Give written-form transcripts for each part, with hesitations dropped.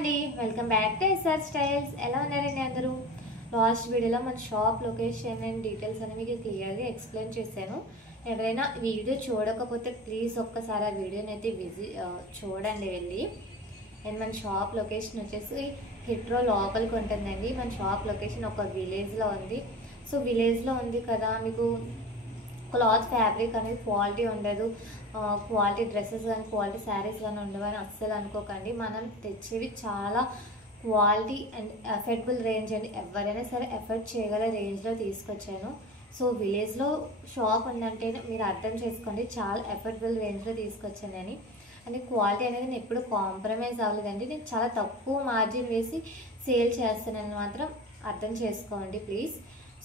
అండి, welcome back to SR styles. ఎలా ఉన్నారండి అందరూ? లాస్ట్ వీడియోలో మన షాప్ లొకేషన్ అండ్ డీటెయిల్స్ అని మీకు క్లియర్గా ఎక్స్ప్లెయిన్ చేశాను. ఎవరైనా వీడియో చూడకపోతే ప్లీజ్ ఒక్కసారి ఆ వీడియోని అయితే చూడండి వెళ్ళి. అండ్ మన షాప్ లొకేషన్ వచ్చేసి హిట్రో లోపలికి ఉంటుందండి. మన షాప్ లొకేషన్ ఒక విలేజ్లో ఉంది. సో విలేజ్లో ఉంది కదా, మీకు క్లాత్ ఫ్యాబ్రిక్ అనేది క్వాలిటీ ఉండదు, క్వాలిటీ డ్రెస్సెస్ కానీ క్వాలిటీ శారీస్ కానీ ఉండవని అస్సలు అనుకోకండి. మనం తెచ్చేవి చాలా క్వాలిటీ అండ్ అఫోర్డబుల్ రేంజ్ అండి. ఎవరైనా సరే ఎఫర్ట్ చేయగల రేంజ్లో తీసుకొచ్చాను. సో విలేజ్లో షాప్ ఉందంటే మీరు అర్థం చేసుకోండి, చాలా అఫోర్డబుల్ రేంజ్లో తీసుకొచ్చానని. అంటే క్వాలిటీ అనేది నేను ఎప్పుడు కాంప్రమైజ్ అవ్వలేదండి. నేను చాలా తక్కువ మార్జిన్ వేసి సేల్ చేస్తానని మాత్రం అర్థం చేసుకోండి ప్లీజ్.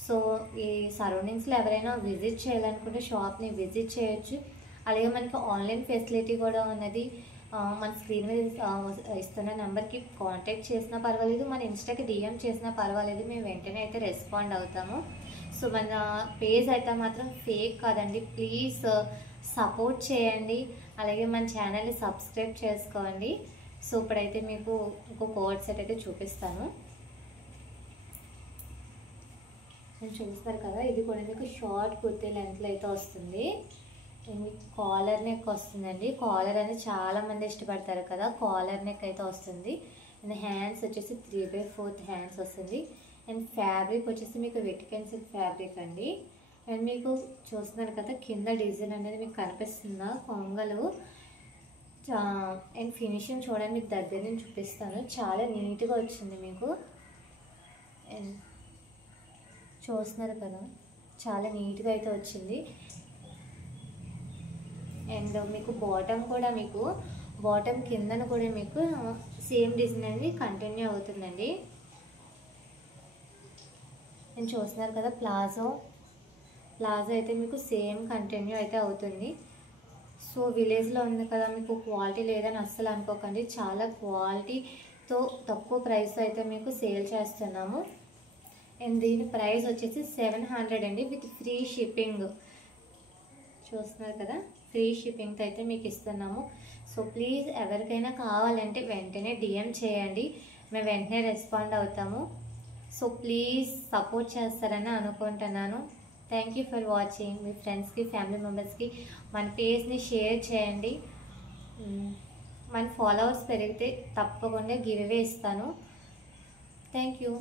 సో ఈ సరౌండింగ్స్లో ఎవరైనా విజిట్ చేయాలనుకుంటే షాప్ని విజిట్ చేయొచ్చు. అలాగే మనకి ఆన్లైన్ ఫెసిలిటీ కూడా ఉన్నది. మన స్క్రీన్ మీద ఇస్తున్న నెంబర్కి కాంటాక్ట్ చేసినా పర్వాలేదు, మన ఇన్స్టాకి డిఎం చేసినా పర్వాలేదు, మేము వెంటనే అయితే రెస్పాండ్ అవుతాము. సో మన పేజ్ అయితే మాత్రం ఫేక్ కాదండి. ప్లీజ్ సపోర్ట్ చేయండి. అలాగే మన ఛానల్ని సబ్స్క్రైబ్ చేసుకోండి. సో ఇప్పుడైతే మీకు ఇంకో కోడ్ సెట్ అయితే చూపిస్తాను. నేను చూస్తారు కదా, ఇది కూడా మీకు షార్ట్ కుర్తీ లెంత్లో అయితే వస్తుంది. కాలర్ నెక్ వస్తుందండి. కాలర్ అనేది చాలామంది ఇష్టపడతారు కదా, కాలర్ నెక్ అయితే వస్తుంది. అండ్ హ్యాండ్స్ వచ్చేసి 3/4 హ్యాండ్స్ వస్తుంది. అండ్ ఫ్యాబ్రిక్ వచ్చేసి మీకు వెటికన్ సిల్క్ ఫ్యాబ్రిక్ అండి. అండ్ మీకు చూస్తున్నారు కదా, కింద డిజైన్ అనేది మీకు కనిపిస్తుందా కొంగలు. అండ్ ఫినిషింగ్ చూడండి, మీకు దగ్గర నుంచి చూపిస్తాను. చాలా నీట్గా వచ్చింది మీకు. అండ్ చూస్తున్నారు కదా, చాలా నీట్గా అయితే వచ్చింది. అండ్ మీకు బాటమ్ కూడా మీకు బాటమ్ కిందన కూడా మీకు సేమ్ డిజైన్ అనేది కంటిన్యూ అవుతుందండి. నేను చూస్తున్నారు కదా, ప్లాజో అయితే మీకు సేమ్ కంటిన్యూ అయితే అవుతుంది. సో విలేజ్లో ఉంది కదా, మీకు క్వాలిటీ లేదని అస్సలు అనుకోకండి. చాలా క్వాలిటీతో తక్కువ ప్రైస్తో అయితే మీకు సేల్ చేస్తున్నాము. అండ్ దీని ప్రైస్ వచ్చేసి 700 అండి, విత్ ఫ్రీ షిప్పింగ్. చూస్తున్నారు కదా, ఫ్రీ షిప్పింగ్తో అయితే మీకు ఇస్తున్నాము. సో ప్లీజ్ ఎవరికైనా కావాలంటే వెంటనే డిఎం చేయండి, మేము వెంటనే రెస్పాండ్ అవుతాము. సో ప్లీజ్ సపోర్ట్ చేస్తారని అనుకుంటున్నాను. Thank you for watching. మీ ఫ్రెండ్స్కి ఫ్యామిలీ మెంబర్స్కి మన పేజ్ని షేర్ చేయండి. మన ఫాలోవర్స్ పెరిగితే తప్పకుండా గివ్ అవే ఇస్తాను. Thank you.